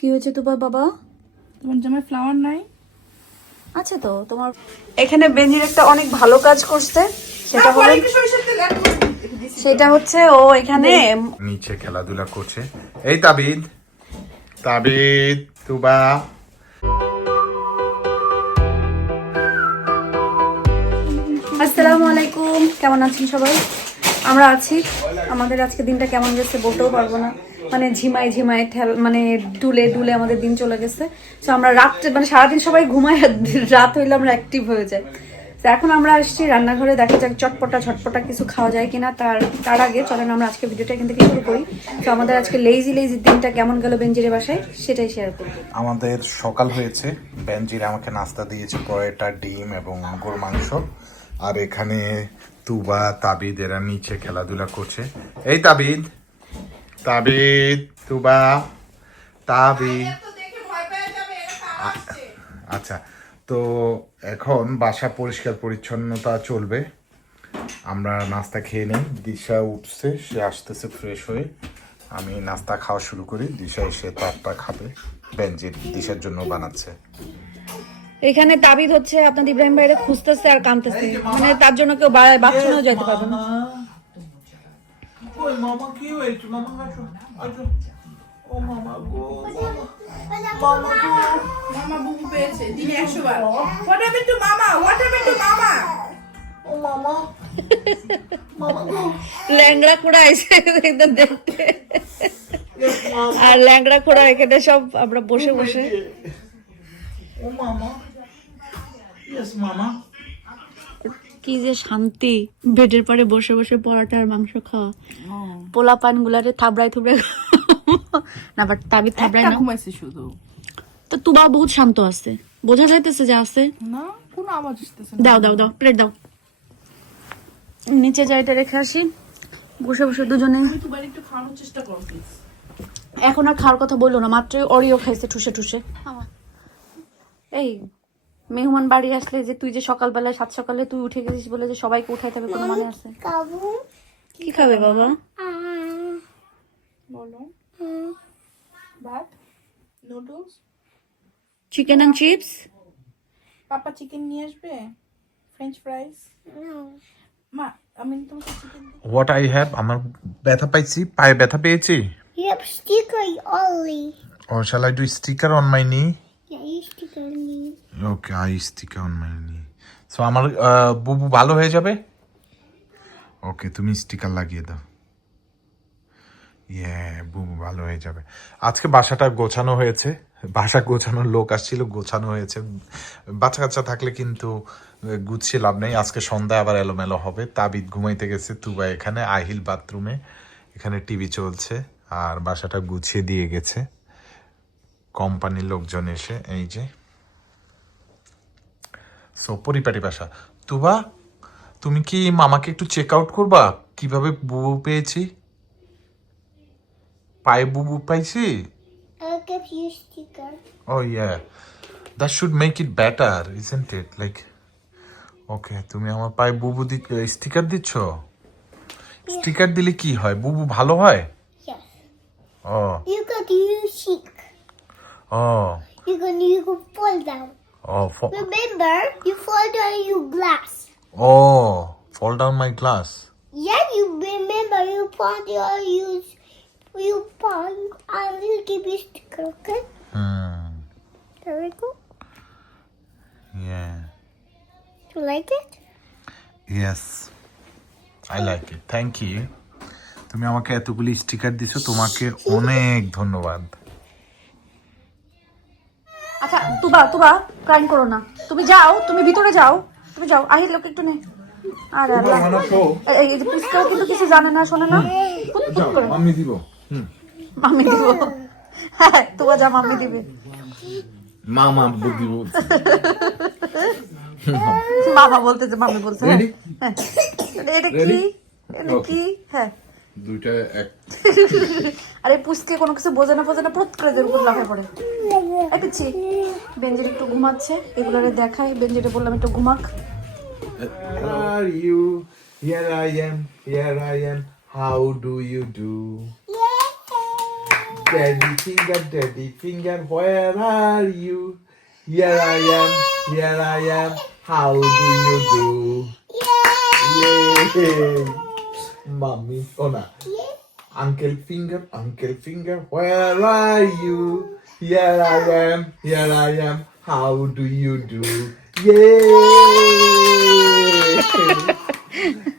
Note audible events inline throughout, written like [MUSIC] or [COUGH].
কি হয়েছে তোমার বাবা? তোমার জামায় ফ্লাওয়ার নাই। আছে তো তোমার এখানে বেঞ্জির একটা অনেক ভালো কাজ করছে সেটা হলো সেটা হচ্ছে ও এখানে নিচে খেলাধুলা করছে। এই তাবিদ। তাবিদ তুবা। আসসালামু আলাইকুম কেমন আছেন সবাই? আমরা আছি। আমাদের আজকে দিনটা কেমন গেছে বলতেও পারব না। মানে ঝিমায় ঝিমায় ঠেল মানে ডুলে ডুলে আমাদের দিন চলে গেছে। তো আমরা রাত্রে মানে সারাদিন সবাই ঘুমায় রাত হইলে আমরা অ্যাক্টিভ হয়ে যাই। তো এখন আমরা আসছি রান্নাঘরে, দেখা যাক চটপটা ছটপটা কিছু খাওয়া যায় কিনা। তার তার আগে চলেন আমরা আজকে ভিডিওটা এখান থেকে শুরু করি। তো আমাদের আজকে লেজি লেজি দিনটা কেমন গেল বেঞ্জিরে বাসায়, সেটাই শেয়ার করব। আমাদের সকাল হয়েছে। বেঞ্জির আমাকে নাস্তা দিয়েছে, পরোটা, ডিম এবং গরু মাংস। আর এখানে তুবা তাবিদ এরা নিচে খেলাধুলা করছে। এই তাবিদ। তাবিদ তুবা তাবিদ। আচ্ছা তো এখন বাসা পরিষ্কার পরিচ্ছন্নতা চলবে। আমরা নাস্তা খেয়ে নিই। দিশা উঠছে সে আসতেছে ফ্রেশ হয়ে। আমি নাস্তা খাওয়া শুরু করি। দিশা এসে তারটা খাবে। বেঞ্জির দিশার জন্য বানাচ্ছে। এখানে তাবিদ হচ্ছে আপনাদের ইব্রাহিম ভাইরে খুঁজতেছে আর কামতেছে মানে তার জন্য কেউ বাথরুমেও যেতে পারবে না। ওই মামা কি হয়েছে? মামা আসো আসো। ও মামা গো মামা। মামা বুবু পেয়েছে দিনে একশো বার। হোয়াট হ্যাপেন টু মামা? হোয়াট হ্যাপেন টু মামা? ও মামা। মামা গো। ল্যাংড়া খোড়া এসে দেখতে। আর ল্যাংড়া খোড়া এখানে সব আমরা বসে বসে। ও মামা। কি যে শান্তি। বেডের পরে বসে বসে পরাটা আর মাংস খাওয়া। পোলা পান গুলারে থাবড়াই থুবড়াই না বাট তাবিদ থাবড়াই না। ঘুমাইছে শুধু। তো তুবা বহুত শান্ত আছে। বোঝা যাইতেছে যে আছে। না কোনো আওয়াজ আসতেছে দাও দাও দাও প্লেট দাও। নিচে যাইতে রেখে আসি। বসে বসে দুজনে। একটু খাওয়ানোর চেষ্টা করো প্লিজ এখন আর খাওয়ার কথা বলল না মাত্রই অরিও খাইছে ঠুসে ঠুসে। এই মেহমান বাড়ি আসলে যে তুই যে সকালবেলায় সাত সকালে তুই উঠে গেছিস বলে যে সবাইকে উঠাইতে হবে কোনো মানে আছে? কি খাবে বাবা? বলো। ভাত? Noodles? Chicken and chips papa chicken নিয়ে আসবে? ফ্রেঞ্চ ফ্রাইস মা আমি তোমাকে চিকেন হোয়াট আই হ্যাভ আমার ব্যথা পাইছি পায়ে ব্যথা পেয়েছি? Yep, sticker only. Oh shall I do sticker on my knee Yeah, you sticker. Okay I sticker on my knee so আমার বুবু ভালো হয়ে যাবে? ওকে তুমি স্টিকার লাগিয়ে দাও। ইয়ে বুবু ভালো হয়ে যাবে। আজকে বাসাটা গোছানো হয়েছে। বাসা গোছানোর লোক আসছিল, গোছানো হয়েছে। বাচ্চা কাচ্চা থাকলে কিন্তু গুছিয়ে লাভ নেই। আজকে সন্ধ্যায় আবার এলোমেলো হবে। তাবিদ ঘুমাইতে গেছে, তুবা এখানে, আহিল বাথরুমে। এখানে টিভি চলছে, আর বাসাটা গুছিয়ে দিয়ে গেছে। কোম্পানির লোকজন এসে, এই যে সো পরিপাটি বাসা। তুবা তুমি কি মামাকে একটু চেক আউট করবা? কীভাবে বুবু পেয়েছি? পায়ে বুবু পাইছি. ও yeah that should make it better isn't it like okay তুমি আমার পায়ে বুবু স্টিকার দিচ্ছ? স্টিকার দিলে কি হয়? বুবু ভালো হয়? ও You got you sick. O You can you can fall down. ও ফ- Remember, you fall down you glass. O fall down my glass Yeah, you remember you fall down you you fall. I will give you sticker. Okay. Hmm There we go. Yeah You like it? Yes I like it thank you তুমি আমাকে এতগুলি sticker দিছো তোমাকে অনেক ধন্যবাদ আচ্ছা তুবা তুবা crime করো না। তুমি যাও তুমি ভিতরে যাও তুমি যাও। আহির লোক একটু নে। আরে আল্লাহ। এই- যে পুষ্কাও কিন্তু কিছু জানে না শোনে না? পুত পুত করে। আমি দিব। মাম্মি দিব। হ্যাঁ তুবা যা মাম্মি দিবে। মামা দিব বাবা বলতেছে মাম্মি বলছে হ্যাঁ। হ্যাঁ। এটা কি? এটা কি? হ্যাঁ। দুইটা এক। [LAUGHS] আরে পুষকে কোনো কিছু বোঝে না বোঝে না প্রত করে লাফে পড়ে। এই পিচ্ছি বেঞ্জির একটু ঘুমাচ্ছে এগুলোরে দেখাই। বেঞ্জিরে বললাম একটু ঘুমাক। Are you here I am here I am how do you do Daddy finger, daddy finger, where are you? Here I am, here I am. How do you do? Yay! Mommy. Oh, no. Uncle Finger, Uncle Finger, where are you? Here I am, here I am. How do you do? Yay!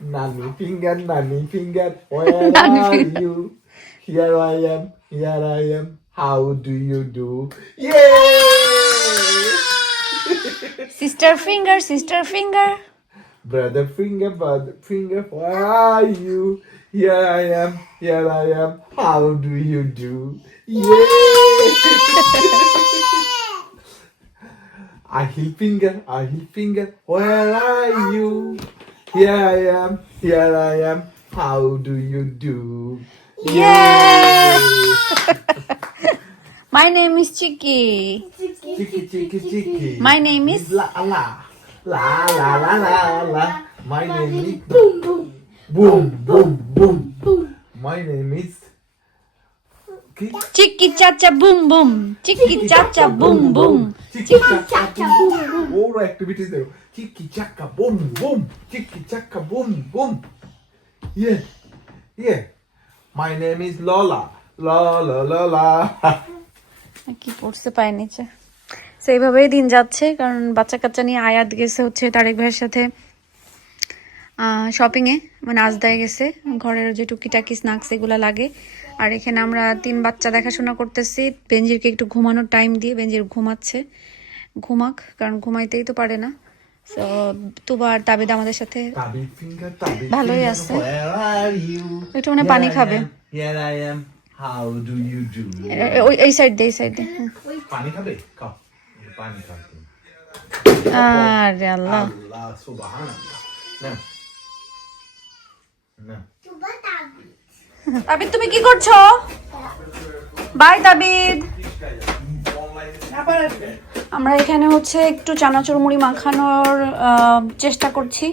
[LAUGHS] nanny Finger, Nanny Finger, where are you? Here I am, here I am. How do you do? Yay! sister Finger, Sister Finger. Brother finger, brother finger, where are you? Here I am, here I am. How do you do? Yeah! i Ahil finger, Ahil finger, where are you? Here I am, here I am. How do you do? Yeah! [LAUGHS] My name is Chicky. Chicky, Chicky, Chicky. My name is La Allah. La la la la la. My name is boom boom boom boom boom boom. My name is. কি? চিকি চাচা boom boom chicky চাচা boom boom Chicky chaka boom boom. All activities there. Chicky chaka boom boom. Chicky chaka boom boom. Yeah, yeah. My name is Lola. Lola Lola. কি পড়ছে পায় নিচে সেইভাবেই দিন যাচ্ছে কারণ বাচ্চা কাচ্চা নিয়ে আয়াত গেছে হচ্ছে তারেক ভাইয়ের সাথে শপিংয়ে মানে আজদায় গেছে ঘরের যে টুকিটাকি স্ন্যাক্স এগুলো লাগে। আর এখানে আমরা তিন বাচ্চা দেখাশোনা করতেছি বেঞ্জিরকে একটু ঘুমানোর টাইম দিয়ে বেঞ্জির ঘুমাচ্ছে ঘুমাক কারণ ঘুমাইতেই তো পারে না। তো তুবার তাবিদ আমাদের সাথে ভালোই আছে। একটু মানে পানি খাবে। এই সাইড দিয়ে এই সাইড দিয়ে পানি খাবে? খাও। পানি। আরে আল্লাহ। সুবহানাল্লাহ তাবিদ তুমি কি করছ? বাই তাবিদ। আমরা এখানে হচ্ছে একটু চানাচুর মুড়ি মাখানোর চেষ্টা করছি।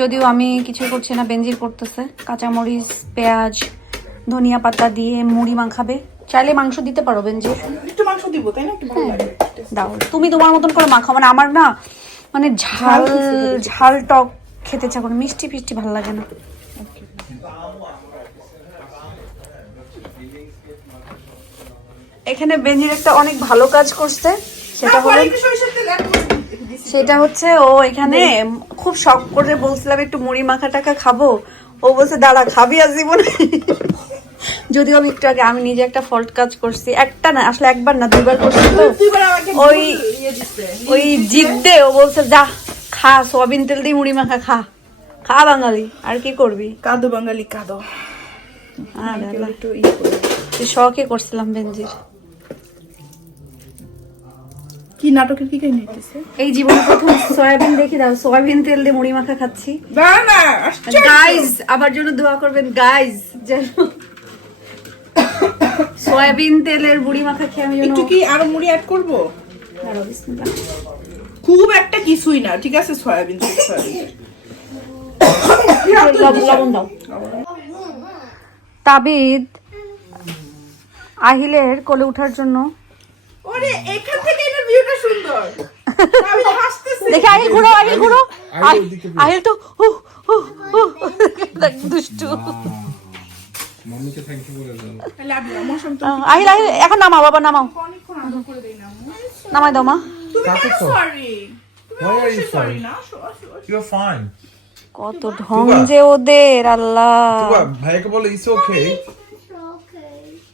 যদিও আমি কিছুই করছি না বেঞ্জির করতেছে। কাঁচামরিচ পেঁয়াজ ধনিয়া পাতা দিয়ে মুড়ি মাখাবে। চাইলে মাংস দিতে পারো বেঞ্জির। একটু মাংস দিব তাই না? একটু ভালো লাগে। দাও। তুমি তোমার মতন করে মাখাও। মানে আমার না মানে ঝাল ঝাল টক খেতে করে মিষ্টি ফিষ্টি ভালো লাগে না। এখানে বেঞ্জির একটা অনেক ভালো কাজ করছে। সেটা তারপরে হলো। সেটা হচ্ছে ও এখানে খুব শখ করে বলছিলাম একটু মুড়ি মাখা টাকা খাব। ও বলছে দাঁড়া খাবি আর জীবনে? যদিও আমি একটু আগে আমি নিজে একটা ফল্ট কাজ করছি। একটা না আসলে একবার না দুইবার করছি তো। ওই- ইয়ে। ওই জিদ্দে ও বলছে যা খা সোয়াবিন তেল দিয়ে মুড়ি মাখা খা। খা বাঙালি আর কি করবি? কাদো বাঙালি কাদো। শখে করছিলাম বেঞ্জির কি নাটকের কি কাহিনী হইতেছে? এই জীবনে প্রথম সয়াবিন দেখি দাও সয়াবিন তেল দিয়ে মুড়ি মাখা খাচ্ছি। গাইজ আমার জন্য দোয়া করবেন গাইজ যেন সয়াবিন তেলের বুড়ি মাখা খেয়ে আমি যেন একটু কি আরও মুড়ি অ্যাড করব। খুব একটা কিছুই না ঠিক আছে? সয়াবিন তাবিদ আহিলের কোলে ওঠার জন্য ওরে এখান থেকে এটার ভিউটা সুন্দর। দেখে আহিল ঘুরো আহিল ঘুরো। আহিল আহ- ওদিকে দুষ্টু I love you, আমার আহ, আহিল আহিল এখন নামাও বাবা নামাও। অনেকক্ষণ আদর করে দেই না নামাই দাও মা। তুমি কেন sorry Why are you sorry? You're fine. কত ঢং যে ওদের আল্লাহ। ভাইকে বলো ইটস ওকে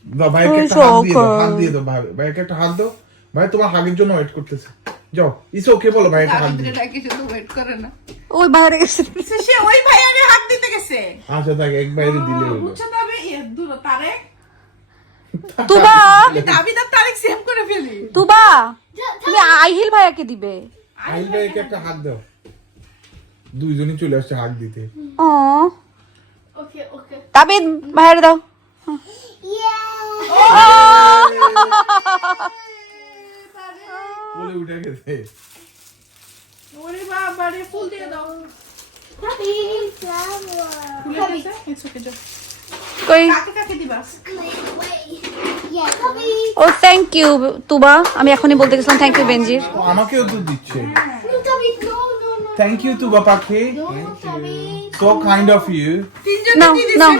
দাও ভাইকে একটা হাত দিয়ে দাও. হাত দিয়ে দাও ভাই। ভাইকে একটা হাত দাও। ভাই তোমার হাগের জন্য ওয়েট করতেছে। যাও ইটস ওকে বলো ভাই একটা হাত দিয়ে। ওই বাইরে গেছে। সে ওই ভাইয়ারে হাত দিতে গেছে। আচ্ছা এক বাইরে দিলে হলো। বুঝছ তবে ইয়ে দূর তারেক তুবা! তারেক সেম করে ফেলি। তুবা! তুমি আহিল ভাইয়াকে দিবে। আহিল ভাইকে একটা হাত দাও। দুইজনই চলে আসছে হাত দিতে। ও। তাবিদ ভাইয়ারে দাও। বলে উঠে গেছে। ওরে বাবা রে ফুল দিয়ে দাও. Oh thank you Tuba. আমি এখনই বলতে গেছিলাম থ্যাংক ইউ বেনজির আমাকেও দুধ দিচ্ছে. থ্যাংক ইউ তুবা পাখি। So kind of you now now?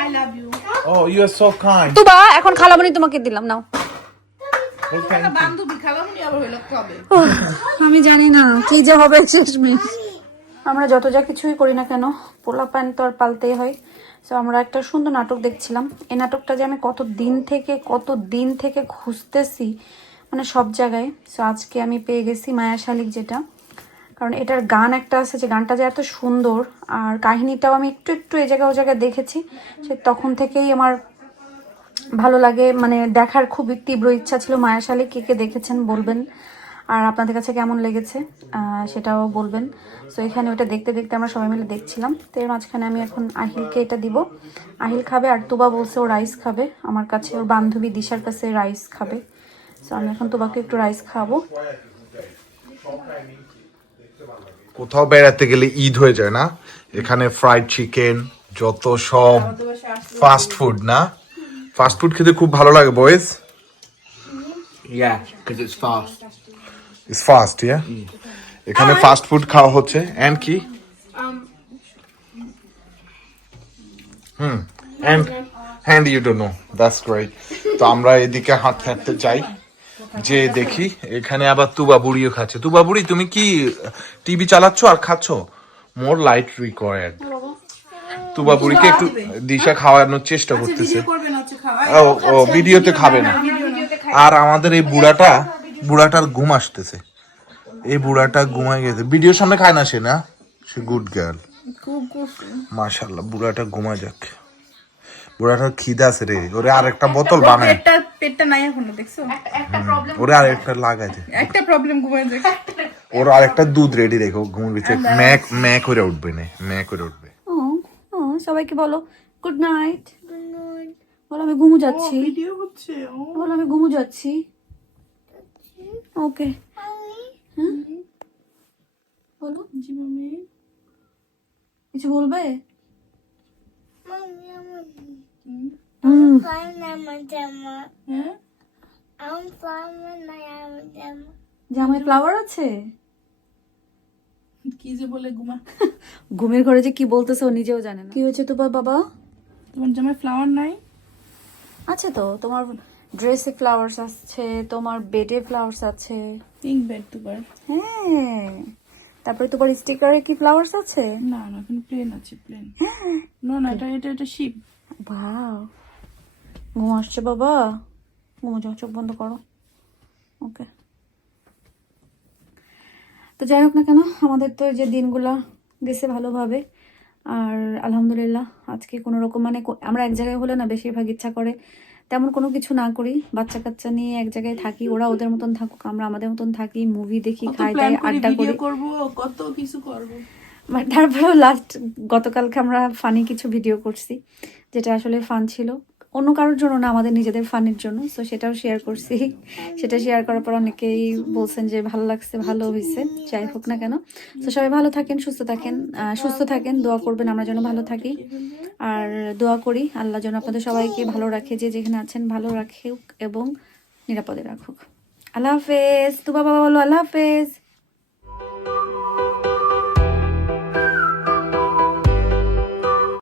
I love you oh you are so kind Tuba এখন খালামণি তোমাকে দিলাম নাও বান্ধবী খালামনি আবার হইল কবে ওহ, আমি জানি না কি যে হবে শেষমেশ। আমরা যত যা কিছুই করি না কেন পোলা প্যান্ট তো আর পালতেই হয়। তো আমরা একটা সুন্দর নাটক দেখছিলাম। এই নাটকটা যে আমি কত দিন থেকে কত দিন থেকে খুঁজতেছি মানে সব জায়গায়। সো আজকে আমি পেয়ে গেছি মায়া শালিক যেটা। কারণ এটার গান একটা আছে যে গানটা যে এত সুন্দর আর কাহিনীটাও আমি একটু একটু এই জায়গায় ও জায়গায় দেখেছি সে তখন থেকেই আমার ভালো লাগে। মানে দেখার খুবই তীব্র ইচ্ছা ছিল। মায়া মায়াশালী কে কে দেখেছেন বলবেন। আর আপনাদের কাছে কেমন লেগেছে সেটাও বলবেন। সো এখানে ওটা দেখতে দেখতে আমরা সবাই মিলে দেখছিলাম। তো এর মাঝখানে আমি এখন আহিলকে এটা দিব। আহিল খাবে আর তুবা বলছে ও রাইস খাবে। আমার কাছে ওর বান্ধবী দিশার কাছে রাইস খাবে। সো আমি এখন তুবাকে একটু রাইস খাব। কোথাও বেড়াতে গেলে ঈদ হয়ে যায় না? এখানে ফ্রাইড চিকেন যত সব ফাস্ট ফুড না? ফাস্ট ফুড খেতে খুব ভালো লাগে boys Yeah, because it's fast. It's fast yeah এখানে ফাস্ট ফুড খাওয়া হচ্ছে। এন্ড কি? হুম and hand you don't know that's great তো আমরা এদিকে হাঁটতে হাঁটতে যাই। যে দেখি এখানে আবার তুবা বুড়িও খাচ্ছে। তুবা বুড়ি তুমি কি টিভি চালাচ্ছ আর খাচ্ছ? মোর লাইট রিকোয়ার্ড তুবা বুড়িকে একটু দিশা খাওয়ানোর চেষ্টা করতেছে। করবে না হচ্ছে খাওয়া ও ও ভিডিওতে খাবে না। আর আমাদের এই বুড়াটা বুড়াটার ঘুম আসতেছে। এই বুড়াটা ঘুমায় গেছে। ভিডিওর সামনে খায় না সে না? সে গুড গার্ল মাশাল্লাহ বুড়াটা ঘুমা যাক। বুড়াটার খিদে আছে রে। ওরে আরেকটা বোতল বানায়। পেটটা পেটটা নাই এখনও দেখছ? ওরে আরেকটা লাগাই দে। একটা প্রবলেম ঘুমায় যায় ওর আরেকটা দুধ রেডি রেখো ঘুমের ভিতরে ম্যাক ম্যাক করে উঠবে না ম্যাক করে উঠবে। সবাইকে বলো গুড নাইট বলো আমি ঘুমু যাচ্ছি। ভিডিও হচ্ছে ও। বলো আমি ঘুমু যাচ্ছি। ওকে বলো। জি মামি। কিছু বলবে. হ্যাঁ. জামাই ফ্লাওয়ার আছে? কি যে বলে ঘুমা ঘুমের ঘরে যে কি বলতেছে ও নিজেও জানে না। কি হয়েছে তোমার বাবা? তোমার জামাই ফ্লাওয়ার নাই? আছে তো তোমার ড্রেসে ফ্লাওয়ার্স আছে তোমার বেডে ফ্লাওয়ার্স আছে। পিঙ্ক বেড দুবার হ্যাঁ তারপরে তোমার স্টিকারে কি ফ্লাওয়ার্স আছে? না না এখন প্লেন আছে প্লেন না না এটা এটা এটা শিপ ভাও ঘুম আসছে বাবা। ঘুমো যাও চোখ বন্ধ করো। ওকে তো যাই হোক না কেন আমাদের তো এই যে দিনগুলা গেছে ভালোভাবে। আর আলহামদুলিল্লাহ আজকে কোনো রকম মানে আমরা এক জায়গায় হলে না বেশিরভাগ ইচ্ছা করে তেমন কোনো কিছু না করি। বাচ্চা কাচ্চা নিয়ে এক জায়গায় থাকি ওরা ওদের মতন থাকুক আমরা আমাদের মতন থাকি মুভি দেখি খাই দাই করি আড্ডা ভিডিও করি। করব কত কিছু করব। বাট তারপরেও লাস্ট গতকালকে আমরা ফানি কিছু ভিডিও করছি যেটা আসলে ফান ছিল। অন্য কারোর জন্য না, আমাদের নিজেদের ফানের জন্য। সো সেটাও শেয়ার করছি। সেটা শেয়ার করার পর অনেকেই বলছেন যে ভালো লাগছে, ভালো হয়েছে যাই হোক না কেন। তো সবাই ভালো থাকেন, সুস্থ থাকেন সুস্থ থাকেন, দোয়া করবেন, আমরা যেন ভালো থাকি। আর দোয়া করি, আল্লাহ যেন আপনাদের সবাইকে ভালো রাখে, যে যেখানে আছেন ভালো রাখুক এবং নিরাপদে রাখুক। আল্লাহ হাফেজ। তু বাবা বলো, আল্লাহ হাফেজ।